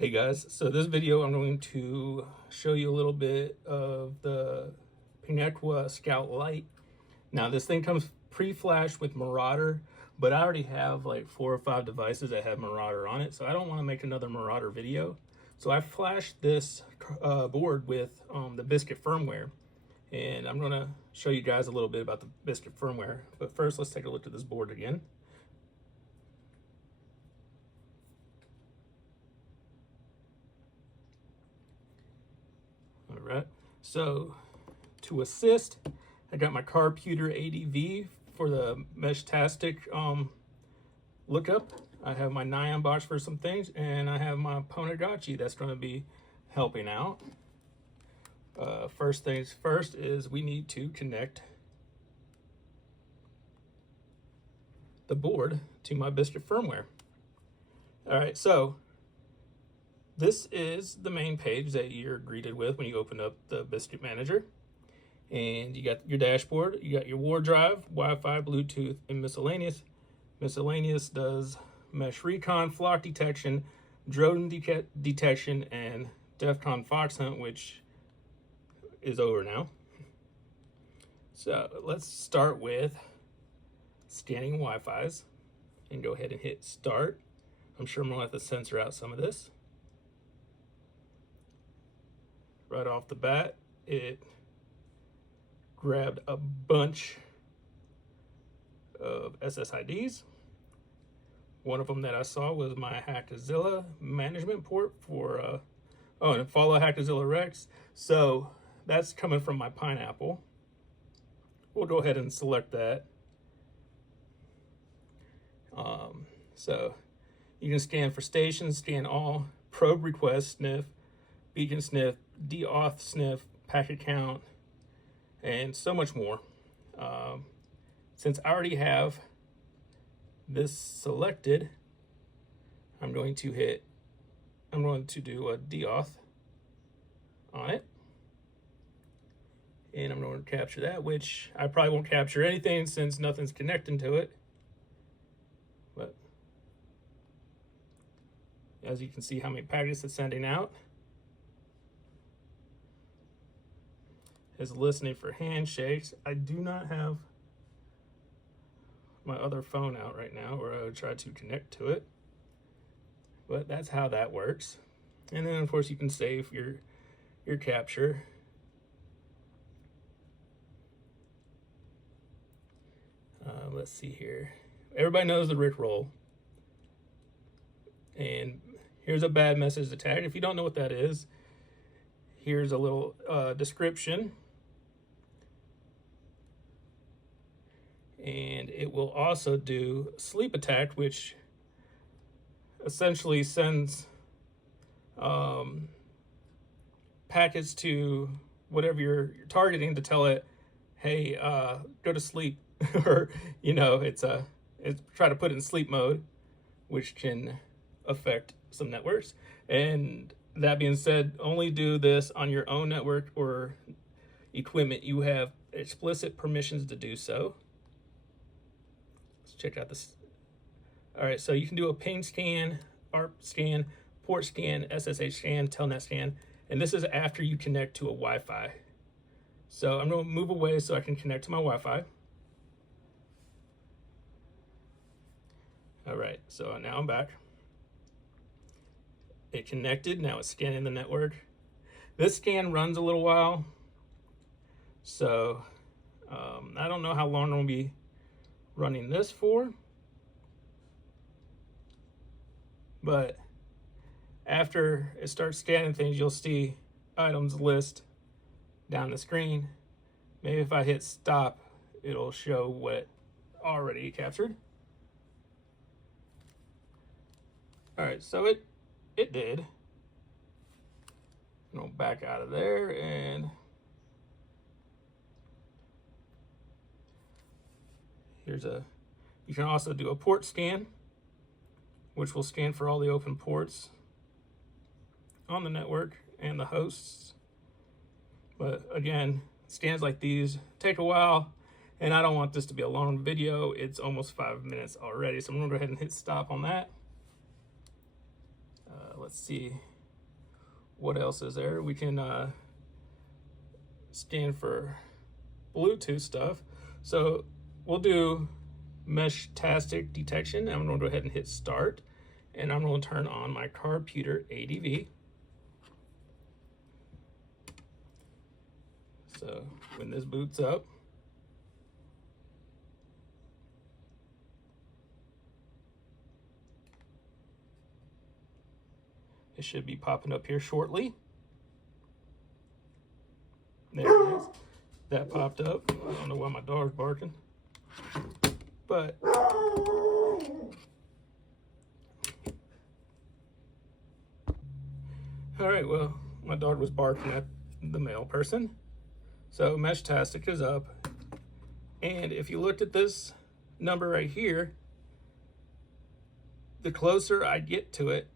Hey guys, so this video I'm going to show you a little bit of the Pingequa Scout Lite. Now this thing comes pre-flashed with Marauder, but I already have like 4 or 5 devices that have Marauder on it, so I don't want to make another Marauder video. So I flashed this board with the Biscuit firmware, and I'm going to show you guys a little bit about the Biscuit firmware. But first, let's take a look at this board again. All right, so to assist, I got my Carputer ADV for the Meshtastic lookup. I have my Nyan box for some things, and I have my Pingequa that's going to be helping out. First things first is we need to connect the board to my Biscuit firmware. All right, so this is the main page that you're greeted with when you open up the Biscuit Manager. And you got your dashboard, you got your war drive, Wi-Fi, Bluetooth, and miscellaneous. Miscellaneous does mesh recon, flock detection, drone detection, and DEFCON fox hunt, which is over now. So let's start with scanning Wi-Fi's and go ahead and hit start. I'm sure I'm gonna have to censor out some of this. Right off the bat, it grabbed a bunch of SSIDs. One of them that I saw was my Hackazilla management port for, and follow Hackazillarex. So that's coming from my Pineapple. We'll go ahead and select that. So you can scan for stations, scan all, probe request sniff, beacon sniff, deauth sniff, packet count, and so much more. Since I already have this selected, I'm going to do a deauth on it. And I'm going to capture that, which I probably won't capture anything since nothing's connecting to it. But as you can see how many packets it's sending out. Is listening for handshakes. I do not have my other phone out right now, or I would try to connect to it. But that's how that works. And then of course you can save your capture. Let's see here. Everybody knows the Rickroll. And here's a bad message attack. If you don't know what that is, here's a little description. And it will also do sleep attack, which essentially sends packets to whatever you're targeting to tell it, hey, go to sleep. Or, you know, it's try to put it in sleep mode, which can affect some networks. And that being said, only do this on your own network or equipment you have explicit permissions to do so. Let's check out this. All right, so you can do a ping scan, ARP scan, port scan, SSH scan, telnet scan, and this is after you connect to a Wi-Fi. So I'm going to move away so I can connect to my Wi-Fi. All right, so now I'm back. It connected, now it's scanning the network. This scan runs a little while, so I don't know how long I'll be running this for, but after it starts scanning things, you'll see items list down the screen. Maybe if I hit stop, it'll show what already captured. All right, so it did. Go back out of there, and you can also do a port scan, which will scan for all the open ports on the network and the hosts. But again, scans like these take a while, and I don't want this to be a long video. It's almost 5 minutes already, so I'm gonna go ahead and hit stop on that. let's see what else is there. We can scan for Bluetooth stuff. So we'll do mesh-tastic detection. I'm going to go ahead and hit start, and I'm going to turn on my computer ADV. So when this boots up, it should be popping up here shortly. There it is. That popped up. I don't know why my dog's barking, but all right, well, my dog was barking at the male person. So mesh-tastic is up. And if you looked at this number right here, the closer I get to it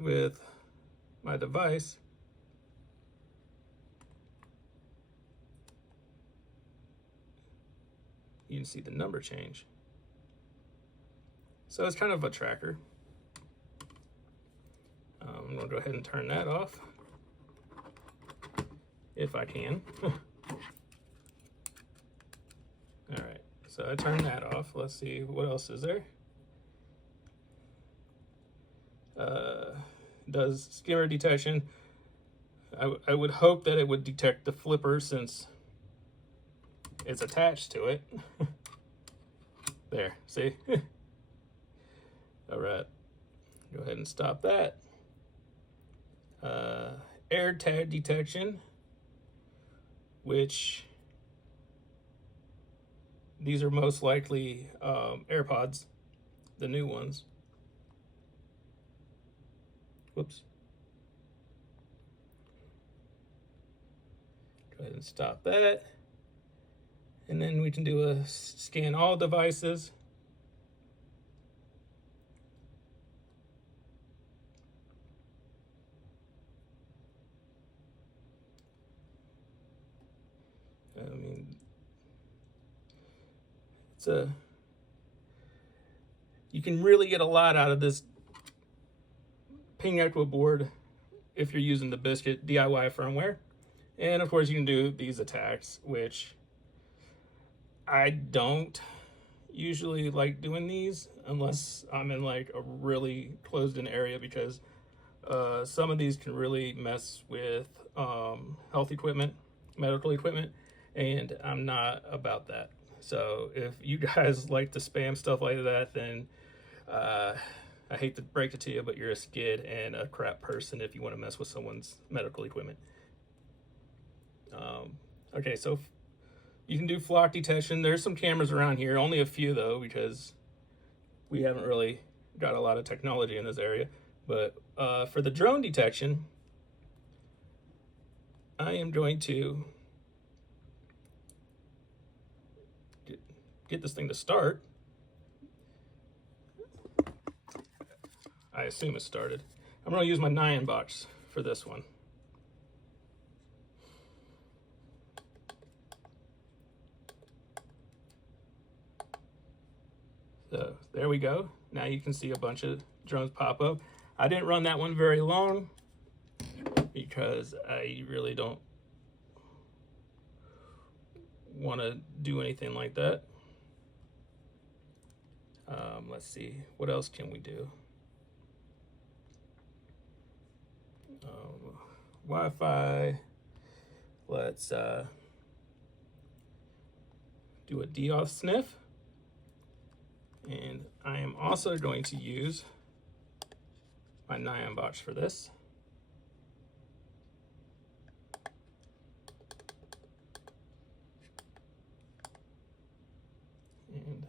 with my device, you can see the number change. So it's kind of a tracker. I'm gonna go ahead and turn that off if I can. All right, so I turned that off. Let's see, what else is there? Does skimmer detection. I would hope that it would detect the flipper since it's attached to it. There, see? All right, go ahead and stop that. Air tag detection, which these are most likely AirPods, the new ones. Whoops. Go ahead and stop that. And then we can do a scan all devices. I mean, you can really get a lot out of this Pingequa board if you're using the Biscuit DIY firmware. And of course you can do these attacks, which I don't usually like doing these unless I'm in like a really closed in area, because some of these can really mess with health equipment, medical equipment, and I'm not about that. So if you guys like to spam stuff like that, then I hate to break it to you, but you're a skid and a crap person if you want to mess with someone's medical equipment. Okay, so you can do flock detection. There's some cameras around here, only a few though, because we haven't really got a lot of technology in this area. But for the drone detection, I am going to get this thing to start. I assume it started. I'm going to use my Nyan box for this one. So there we go. Now you can see a bunch of drones pop up. I didn't run that one very long because I really don't want to do anything like that. Let's see, what else can we do? Wi-Fi. Let's do a deoff sniff. And I am also going to use my Nyan box for this. And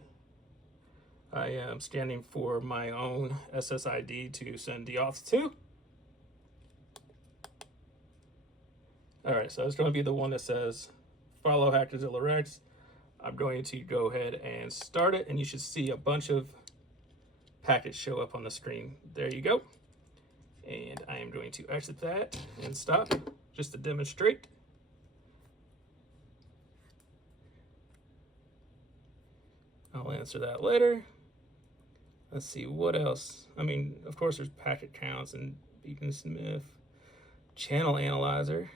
I am scanning for my own SSID to send deoffs to. All right, so it's going to be the one that says follow Hackazillarex. I'm going to go ahead and start it, and you should see a bunch of packets show up on the screen. There you go. And I am going to exit that and stop just to demonstrate. I'll answer that later. Let's see, what else? I mean, of course, there's packet counts and Beacon Smith, channel analyzer.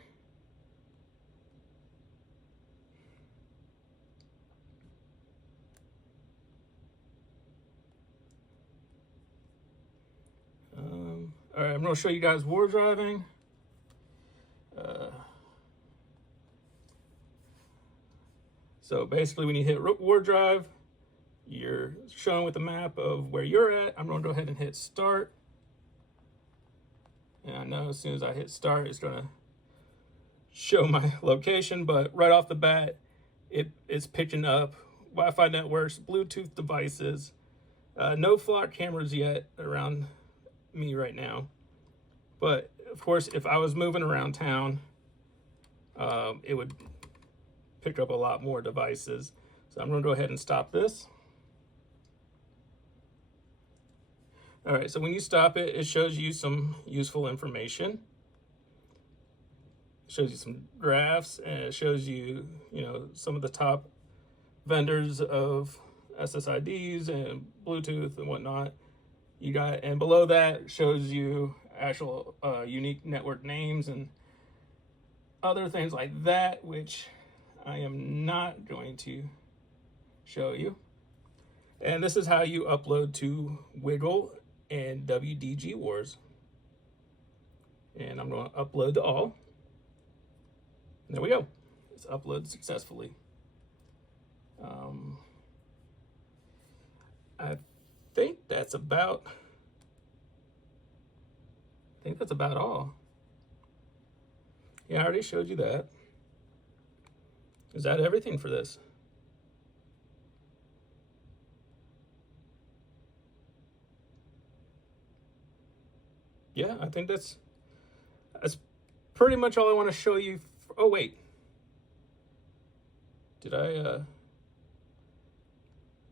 All right, I'm going to show you guys war driving. So basically, when you hit war drive, you're shown with a map of where you're at. I'm going to go ahead and hit start. And I know as soon as I hit start, it's going to show my location. But right off the bat, it's picking up Wi-Fi networks, Bluetooth devices, no flock cameras yet around me right now. But of course, if I was moving around town, it would pick up a lot more devices. So I'm going to go ahead and stop this. All right, so when you stop it, it shows you some useful information. It shows you some graphs, and it shows you, some of the top vendors of SSIDs and Bluetooth and whatnot. And below that shows you actual unique network names and other things like that, which I am not going to show you. And this is how you upload to Wiggle and WDG Wars. And I'm going to upload to all. And there we go. It's uploaded successfully. I think that's about all. Yeah, I already showed you that. Is that everything for this? Yeah, I think that's pretty much all I want to show you. Oh, wait. Did I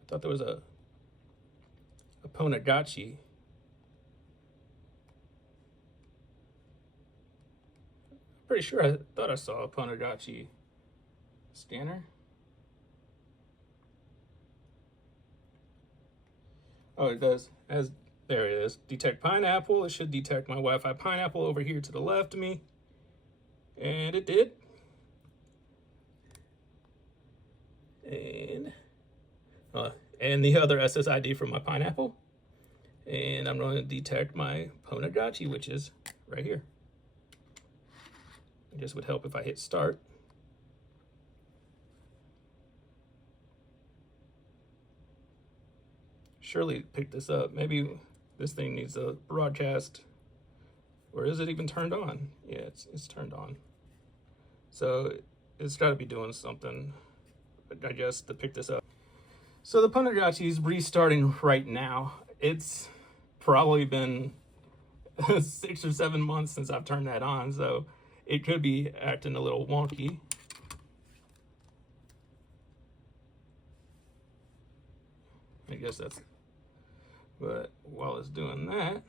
thought there was a Pingequa. Pretty sure I thought I saw a Pingequa scanner. Oh, it does. There it is. Detect pineapple. It should detect my Wi-Fi pineapple over here to the left of me. And it did. And the other SSID from my pineapple. And I'm going to detect my Pingequa, which is right here. It just would help if I hit start. Surely pick this up. Maybe this thing needs a broadcast. Or is it even turned on? Yeah, it's turned on. So it's got to be doing something, I guess, to pick this up. So the Pingequa is restarting right now. It's probably been 6 or 7 months since I've turned that on, so it could be acting a little wonky. I guess that's, but while it's doing that,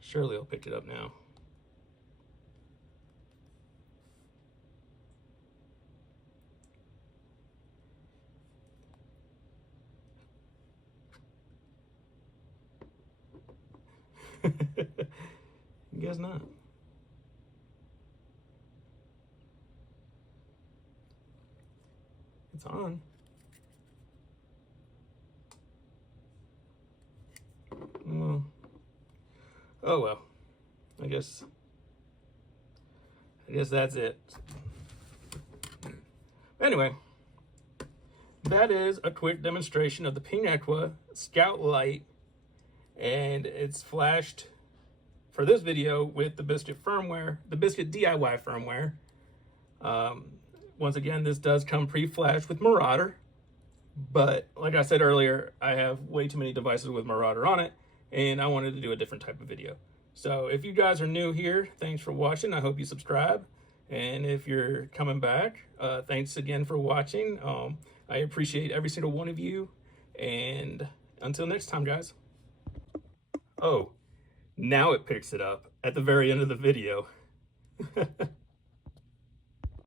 surely I'll pick it up now. Guess not. It's on. Well, oh well. I guess that's it. Anyway, that is a quick demonstration of the Pingequa Scout Lite, and it's flashed for this video with the Biscuit firmware, the Biscuit DIY firmware. Once again, this does come pre-flashed with Marauder, but like I said earlier, I have way too many devices with Marauder on it, and I wanted to do a different type of video. So if you guys are new here, thanks for watching. I hope you subscribe. And if you're coming back, thanks again for watching. I appreciate every single one of you. And until next time, guys. Oh, now it picks it up at the very end of the video.